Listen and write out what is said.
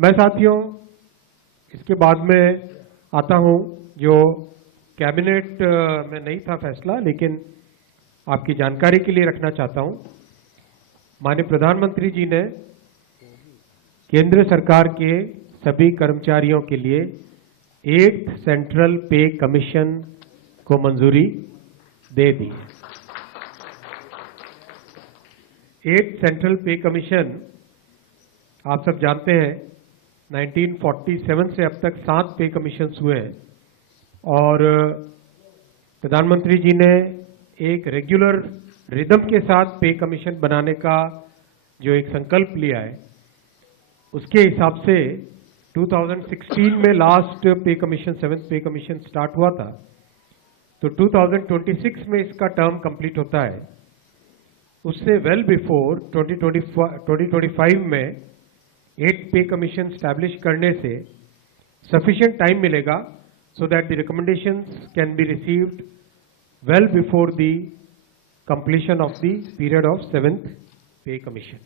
मैं साथियों इसके बाद में आता हूं, जो कैबिनेट में नहीं था फैसला, लेकिन आपकी जानकारी के लिए रखना चाहता हूं। माननीय प्रधानमंत्री जी ने केंद्र सरकार के सभी कर्मचारियों के लिए 8th सेंट्रल पे कमीशन को मंजूरी दे दी। 8th सेंट्रल पे कमीशन आप सब जानते हैं 1947 से अब तक 7 पे कमीशन हुए हैं, और प्रधानमंत्री जी ने एक रेगुलर रिदम के साथ पे कमीशन बनाने का जो एक संकल्प लिया है, उसके हिसाब से 2016 में लास्ट पे कमीशन 7th पे कमीशन स्टार्ट हुआ था, तो 2026 में इसका टर्म कंप्लीट होता है। उससे वेल बिफोर 2025 में 8th पे कमीशन स्टैब्लिश करने से सफिशिएंट टाइम मिलेगा, so that the recommendations can be received well before the completion of the period of 7th pay commission.